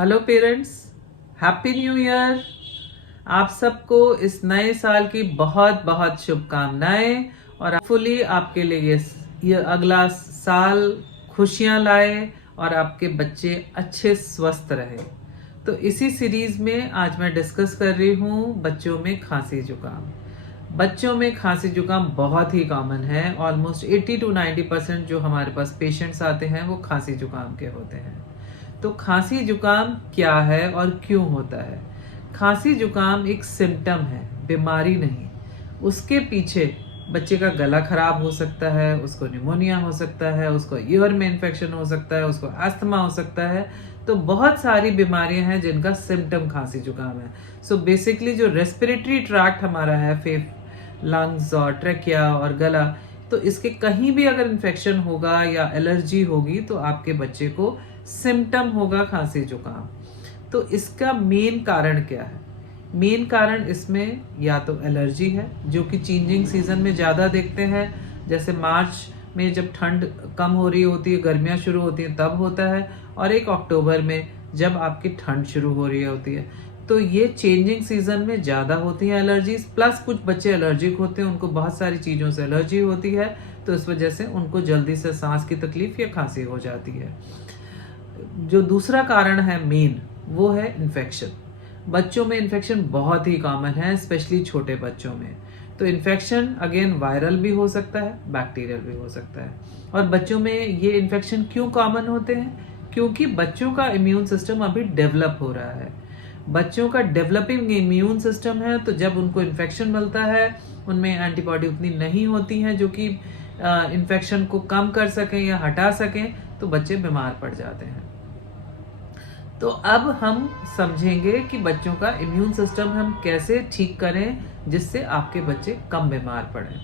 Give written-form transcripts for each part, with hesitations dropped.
Hello parents, happy new year. आप सबको इस नए साल की बहुत बहुत शुभकामनाएं और फुली आपके लिए ये अगला साल खुशियां लाए और आपके बच्चे अच्छे स्वस्थ रहे। तो इसी सीरीज में आज मैं डिस्कस कर रही हूँ बच्चों में खांसी जुकाम। बच्चों में खांसी जुकाम बहुत ही कॉमन है। ऑलमोस्ट 80 to 90% जो हमारे पास पेशेंट्स आते हैं वो खांसी जुकाम के होते हैं। तो खांसी जुकाम क्या है और क्यों होता है? खांसी जुकाम एक सिम्टम है, बीमारी नहीं। उसके पीछे बच्चे का गला खराब हो सकता है, उसको निमोनिया हो सकता है, उसको ईयर में इन्फेक्शन हो सकता है, उसको अस्थमा हो सकता है। तो बहुत सारी बीमारियां हैं जिनका सिम्टम खांसी जुकाम है। सो बेसिकली जो रेस्पिरेटरी ट्रैक्ट हमारा है, लंग्स और ट्रेकिया और गला, तो इसके कहीं भी अगर इन्फेक्शन होगा या एलर्जी होगी तो आपके बच्चे को सिम्टम होगा खांसी जुकाम। तो इसका मेन कारण क्या है? मेन कारण इसमें या तो एलर्जी है, जो कि चेंजिंग सीजन में ज़्यादा देखते हैं। जैसे मार्च में जब ठंड कम हो रही होती है, गर्मियाँ शुरू होती हैं, तब होता है। और एक अक्टूबर में जब आपकी ठंड शुरू हो रही होती है। तो ये चेंजिंग सीजन में ज़्यादा होती हैं एलर्जीज। प्लस कुछ बच्चे एलर्जिक होते हैं, उनको बहुत सारी चीज़ों से एलर्जी होती है, तो इस वजह से उनको जल्दी से सांस की तकलीफ या खांसी हो जाती है। जो दूसरा कारण है मेन, वो है इन्फेक्शन। बच्चों में इन्फेक्शन बहुत ही कॉमन है, स्पेशली छोटे बच्चों में। तो इन्फेक्शन अगेन वायरल भी हो सकता है, बैक्टीरियल भी हो सकता है। और बच्चों में ये इन्फेक्शन क्यों कॉमन होते हैं? क्योंकि बच्चों का इम्यून सिस्टम अभी डेवलप हो रहा है। बच्चों का डेवलपिंग इम्यून सिस्टम है, तो जब उनको इन्फेक्शन मिलता है, उनमें एंटीबॉडी उतनी नहीं होती हैं जो कि इन्फेक्शन को कम कर सकें या हटा सकें, तो बच्चे बीमार पड़ जाते हैं। तो अब हम समझेंगे कि बच्चों का इम्यून सिस्टम हम कैसे ठीक करें जिससे आपके बच्चे कम बीमार पड़े।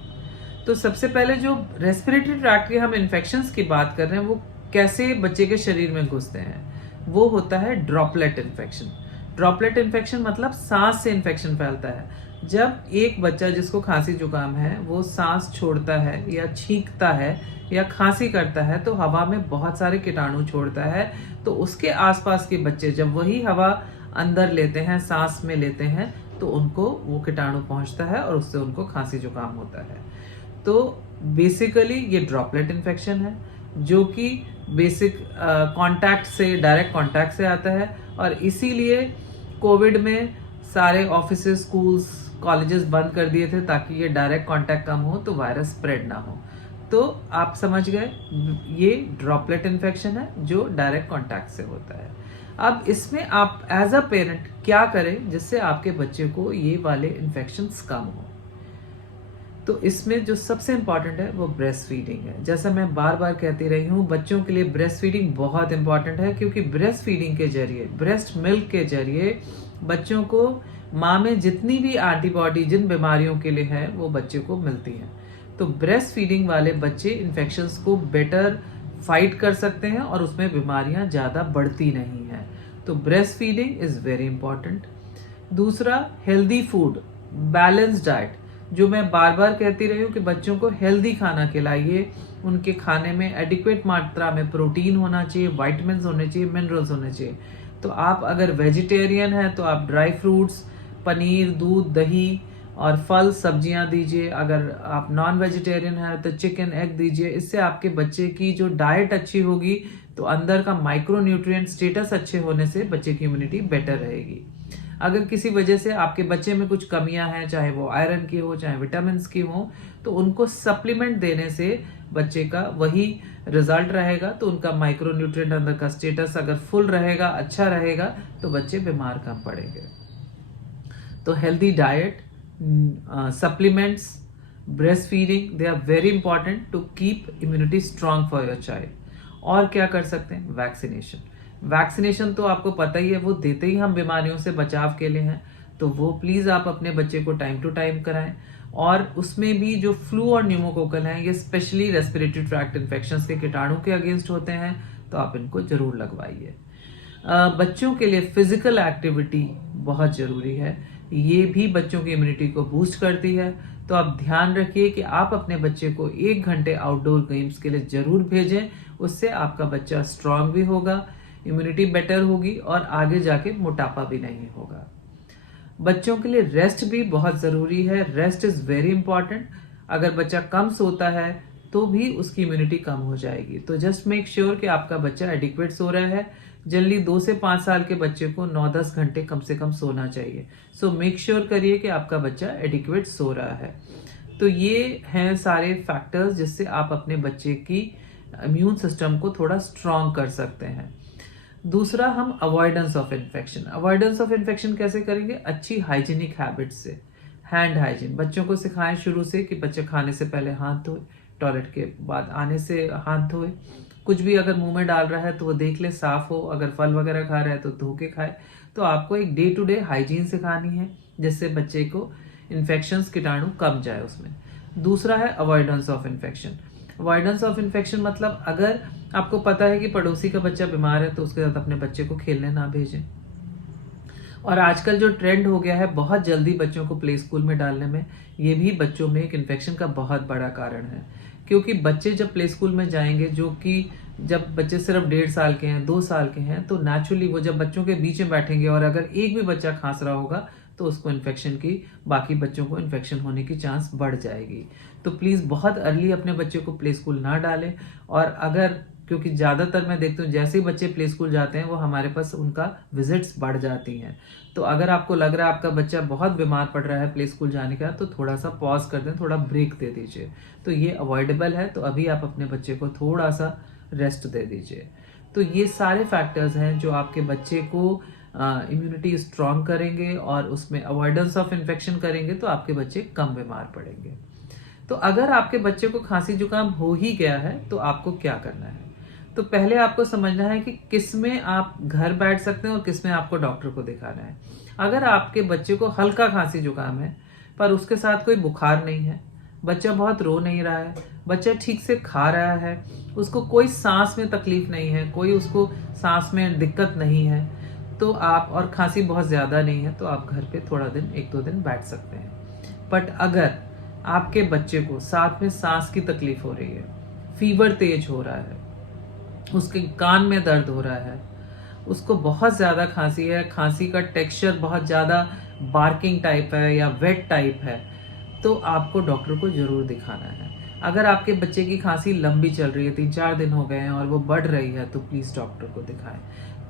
तो सबसे पहले जो रेस्पिरेटरी ट्रैक्ट के हम इन्फेक्शंस की बात कर रहे हैं, वो कैसे बच्चे के शरीर में घुसते हैं, वो होता है ड्रॉपलेट इन्फेक्शन। ड्रॉपलेट इन्फेक्शन मतलब सांस से इन्फेक्शन फैलता है। जब एक बच्चा जिसको खांसी जुकाम है वो सांस छोड़ता है या छींकता है या खांसी करता है, तो हवा में बहुत सारे कीटाणु छोड़ता है। तो उसके आसपास के बच्चे जब वही हवा अंदर लेते हैं, सांस में लेते हैं, तो उनको वो कीटाणु पहुंचता है और उससे उनको खांसी जुकाम होता है। तो बेसिकली ये ड्रॉपलेट इन्फेक्शन है, जो कि बेसिक कांटेक्ट से, डायरेक्ट कांटेक्ट से आता है। और इसीलिए कोविड में सारे ऑफिसेज, स्कूल्स, कॉलेजेस बंद कर दिए थे ताकि ये डायरेक्ट कांटेक्ट कम हो तो वायरस स्प्रेड ना हो। तो आप समझ गए, ये ड्रॉपलेट इन्फेक्शन है जो डायरेक्ट कांटेक्ट से होता है। अब इसमें आप एज अ पेरेंट क्या करें जिससे आपके बच्चे को ये वाले इन्फेक्शंस कम हो? तो इसमें जो सबसे इम्पॉर्टेंट है वो ब्रेस्ट फीडिंग है। जैसा मैं बार बार कहती रही हूँ, बच्चों के लिए ब्रेस्ट फीडिंग बहुत इंपॉर्टेंट है, क्योंकि ब्रेस्ट फीडिंग के जरिए, ब्रेस्ट मिल्क के जरिए बच्चों को माँ में जितनी भी एंटीबॉडी जिन बीमारियों के लिए है वो बच्चे को मिलती है। तो ब्रेस्ट फीडिंग वाले बच्चे इन्फेक्शंस को बेटर फाइट कर सकते हैं और उसमें बीमारियां ज़्यादा बढ़ती नहीं हैं। तो breast feeding is very important. दूसरा, हेल्दी फूड, बैलेंस डाइट। जो मैं बार बार कहती रही हूँ कि बच्चों को हेल्दी खाना खिलाइए। उनके खाने में एडिक्वेट मात्रा में प्रोटीन होना चाहिए, वाइटमिन होने चाहिए, मिनरल्स होने चाहिए। तो आप अगर वेजिटेरियन हैं तो आप ड्राई फ्रूट्स, पनीर, दूध, दही और फल, सब्जियां दीजिए। अगर आप नॉन वेजिटेरियन हैं तो चिकन, एग दीजिए। इससे आपके बच्चे की जो डाइट अच्छी होगी तो अंदर का माइक्रो न्यूट्रिएंट स्टेटस अच्छे होने से बच्चे की इम्यूनिटी बेटर रहेगी। अगर किसी वजह से आपके बच्चे में कुछ कमियां हैं, चाहे वो आयरन की हो, चाहे विटामिन की हो, तो उनको सप्लीमेंट देने से बच्चे का वही रिजल्ट रहेगा। तो उनका माइक्रो न्यूट्रिएंट अंदर का स्टेटस अगर फुल रहेगा, अच्छा रहेगा, तो बच्चे बीमार कम पड़ेंगे। तो healthy diet, supplements, breast feeding, they are very important to keep immunity strong for your child. और क्या कर सकते हैं? वैक्सीनेशन। वैक्सीनेशन तो आपको पता ही है, वो देते ही हम बीमारियों से बचाव के लिए हैं। तो वो प्लीज़ आप अपने बच्चे को टाइम टू टाइम कराएं। और उसमें भी जो फ्लू और न्यूमोकोकल हैं, ये स्पेशली रेस्पिरेटरी ट्रैक्ट इन्फेक्शंस के कीटाणु के अगेंस्ट होते हैं, तो आप इनको जरूर लगवाइए। बच्चों के लिए फिजिकल एक्टिविटी बहुत ज़रूरी है। ये भी बच्चों की इम्यूनिटी को बूस्ट करती है। तो आप ध्यान रखिए कि आप अपने बच्चे को 1 घंटे आउटडोर गेम्स के लिए ज़रूर भेजें। उससे आपका बच्चा स्ट्रांग भी होगा, इम्यूनिटी बेटर होगी और आगे जाके मोटापा भी नहीं होगा। बच्चों के लिए रेस्ट भी बहुत ज़रूरी है। Rest is very important. अगर बच्चा कम सोता है तो भी उसकी इम्यूनिटी कम हो जाएगी। तो जस्ट मेक श्योर कि आपका बच्चा एडिक्वेट सो रहा है। जनरली 2 से 5 साल के बच्चे को 9-10 घंटे कम से कम सोना चाहिए। सो मेक श्योर करिए कि आपका बच्चा एडिक्वेट सो रहा है। तो ये हैं सारे फैक्टर्स जिससे आप अपने बच्चे की इम्यून सिस्टम को थोड़ा स्ट्रॉन्ग कर सकते हैं। दूसरा, हम avoidance of infection. Avoidance of infection कैसे करेंगे? अच्छी हाइजीनिक हैबिट्स से। हैंड हाइजीन बच्चों को सिखाएं शुरू से कि बच्चे खाने से पहले हाथ धोए, टॉयलेट के बाद आने से हाथ धोए, कुछ भी अगर मुंह में डाल रहा है तो वो देख ले साफ हो, अगर फल वगैरह खा रहा है तो धो के खाए। तो आपको एक डे टू डे हाइजीन सिखानी है जिससे बच्चे को इन्फेक्शंस कीटाणु कम जाए उसमें। दूसरा है avoidance of infection. Avoidance of infection मतलब अगर आपको पता है कि पड़ोसी का बच्चा बीमार है तो उसके साथ अपने बच्चे को खेलने ना भेजें। और आजकल जो ट्रेंड हो गया है बहुत जल्दी बच्चों को प्ले स्कूल में डालने में, ये भी बच्चों में एक इन्फेक्शन का बहुत बड़ा कारण है। क्योंकि बच्चे जब प्ले स्कूल में जाएंगे, जो कि जब बच्चे सिर्फ 1.5 साल के हैं, 2 साल के हैं, तो नेचुरली वो जब बच्चों के बीच में बैठेंगे और अगर एक भी बच्चा खांस रहा होगा तो उसको इन्फेक्शन की, बाकी बच्चों को इन्फेक्शन होने की चांस बढ़ जाएगी। तो प्लीज़ बहुत अर्ली अपने बच्चे को प्ले स्कूल ना डालें। और अगर, क्योंकि ज़्यादातर मैं देखती हूँ जैसे ही बच्चे प्ले स्कूल जाते हैं वो हमारे पास उनका विजिट्स बढ़ जाती हैं। तो अगर आपको लग रहा है आपका बच्चा बहुत बीमार पड़ रहा है प्ले स्कूल जाने का, तो थोड़ा सा पॉज कर दें, थोड़ा ब्रेक दे दीजिए। तो ये अवॉइडेबल है। तो अभी आप अपने बच्चे को थोड़ा सा रेस्ट दे दीजिए। तो ये सारे फैक्टर्स हैं जो आपके बच्चे को इम्यूनिटी स्ट्रॉन्ग करेंगे और उसमें अवॉइडेंस ऑफ इन्फेक्शन करेंगे तो आपके बच्चे कम बीमार पड़ेंगे। तो अगर आपके बच्चे को खांसी जुकाम हो ही गया है तो आपको क्या करना है? तो पहले आपको समझना है कि किस में आप घर बैठ सकते हैं और किस में आपको डॉक्टर को दिखाना है। अगर आपके बच्चे को हल्का खांसी जुकाम है पर उसके साथ कोई बुखार नहीं है, बच्चा बहुत रो नहीं रहा है, बच्चा ठीक से खा रहा है, उसको कोई सांस में तकलीफ नहीं है, कोई उसको सांस में दिक्कत नहीं है, तो आप, और खांसी बहुत ज़्यादा नहीं है, तो आप घर पे थोड़ा दिन 1-2 दिन बैठ सकते हैं। बट अगर आपके बच्चे को साथ में सांस की तकलीफ हो रही है, फीवर तेज हो रहा है, उसके कान में दर्द हो रहा है, उसको बहुत ज़्यादा खांसी है, खांसी का टेक्सचर बहुत ज़्यादा बार्किंग टाइप है या वेट टाइप है, तो आपको डॉक्टर को ज़रूर दिखाना है। अगर आपके बच्चे की खांसी लंबी चल रही है, 3-4 दिन हो गए हैं और वो बढ़ रही है, तो प्लीज़ डॉक्टर को दिखाएं।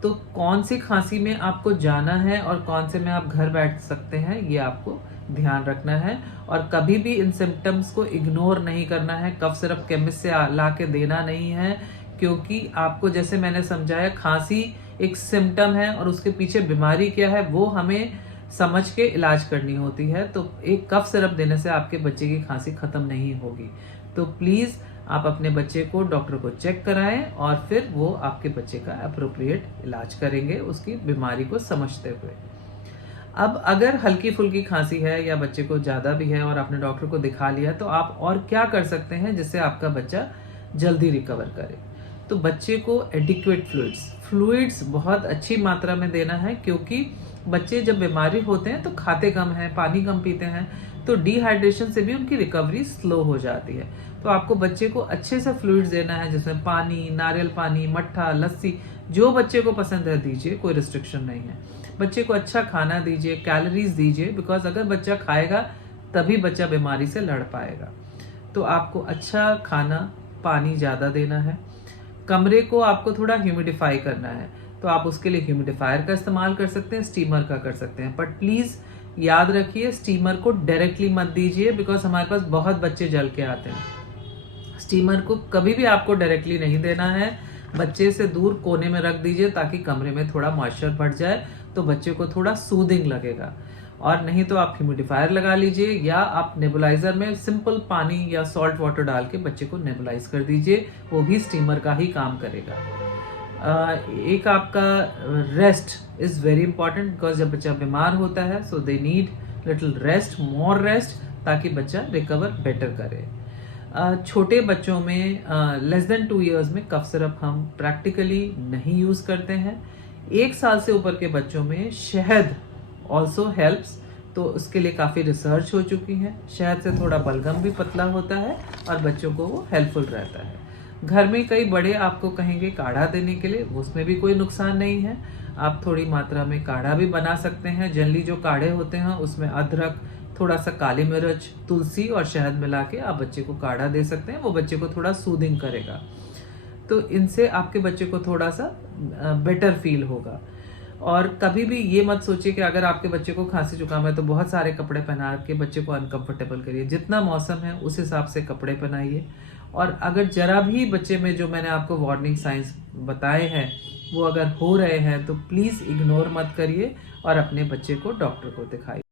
तो कौन सी खांसी में आपको जाना है और कौन से में आप घर बैठ सकते हैं, ये आपको ध्यान रखना है। और कभी भी इन सिम्टम्स को इग्नोर नहीं करना है। कफ सिरप केमिस्ट से ला के देना नहीं है, क्योंकि आपको, जैसे मैंने समझाया, खांसी एक सिम्टम है और उसके पीछे बीमारी क्या है वो हमें समझ के इलाज करनी होती है। तो एक कफ सिरप देने से आपके बच्चे की खांसी खत्म नहीं होगी। तो प्लीज़ आप अपने बच्चे को डॉक्टर को चेक कराएं और फिर वो आपके बच्चे का अप्रोप्रिएट इलाज करेंगे उसकी बीमारी को समझते हुए। अब अगर हल्की फुल्की खांसी है या बच्चे को ज़्यादा भी है और आपने डॉक्टर को दिखा लिया, तो आप और क्या कर सकते हैं जिससे आपका बच्चा जल्दी रिकवर करे? तो बच्चे को एडिक्वेट फ्लूइड्स बहुत अच्छी मात्रा में देना है, क्योंकि बच्चे जब बीमारी होते हैं तो खाते कम हैं, पानी कम पीते हैं, तो डिहाइड्रेशन से भी उनकी रिकवरी स्लो हो जाती है। तो आपको बच्चे को अच्छे से फ्लूइड्स देना है, जिसमें पानी, नारियल पानी, मट्ठा, लस्सी, जो बच्चे को पसंद है दीजिए, कोई रिस्ट्रिक्शन नहीं है। बच्चे को अच्छा खाना दीजिए, कैलोरीज दीजिए, बिकॉज अगर बच्चा खाएगा तभी बच्चा बीमारी से लड़ पाएगा। तो आपको अच्छा खाना, पानी ज़्यादा देना है। कमरे को आपको थोड़ा ह्यूमिडिफाई करना है, तो आप उसके लिए ह्यूमिडिफायर का इस्तेमाल कर सकते हैं, स्टीमर का कर सकते हैं। बट प्लीज़ याद रखिए, स्टीमर को डायरेक्टली मत दीजिए, बिकॉज हमारे पास बहुत बच्चे जल के आते हैं। स्टीमर को कभी भी आपको डायरेक्टली नहीं देना है, बच्चे से दूर कोने में रख दीजिए ताकि कमरे में थोड़ा मॉइस्चर बढ़ जाए, तो बच्चे को थोड़ा सूदिंग लगेगा। और नहीं तो आप ह्यूमिडिफायर लगा लीजिए, या आप नेबुलाइजर में सिंपल पानी या सॉल्ट वाटर डाल के बच्चे को नेबुलाइज कर दीजिए, वो भी स्टीमर का ही काम करेगा। एक आपका rest is very important, because जब बच्चा बीमार होता है so they need little rest, more rest, ताकि बच्चा रिकवर बेटर करे। छोटे बच्चों में लेस देन 2 इयर्स में कफ सिरप हम प्रैक्टिकली नहीं यूज़ करते हैं। 1 साल से ऊपर के बच्चों में शहद ऑल्सो हेल्प्स, तो उसके लिए काफ़ी रिसर्च हो चुकी है। शहद से थोड़ा बलगम भी पतला होता है और बच्चों को वो हेल्पफुल रहता है। घर में कई बड़े आपको कहेंगे काढ़ा देने के लिए, उसमें भी कोई नुकसान नहीं है। आप थोड़ी मात्रा में काढ़ा भी बना सकते हैं। जनरली जो काढ़े होते हैं उसमें अदरक, थोड़ा सा काली मिर्च, तुलसी और शहद मिला के आप बच्चे को काढ़ा दे सकते हैं। वो बच्चे को थोड़ा सूदिंग करेगा, तो इनसे आपके बच्चे को थोड़ा सा बेटर फील होगा। और कभी भी ये मत सोचिए कि अगर आपके बच्चे को खांसी जुकाम है तो बहुत सारे कपड़े पहना के बच्चे को अनकंफर्टेबल करिए। जितना मौसम है उस हिसाब से कपड़े पहनाइए। और अगर जरा भी बच्चे में जो मैंने आपको वार्निंग साइंस बताए हैं वो अगर हो रहे हैं तो प्लीज़ इग्नोर मत करिए और अपने बच्चे को डॉक्टर को दिखाइए।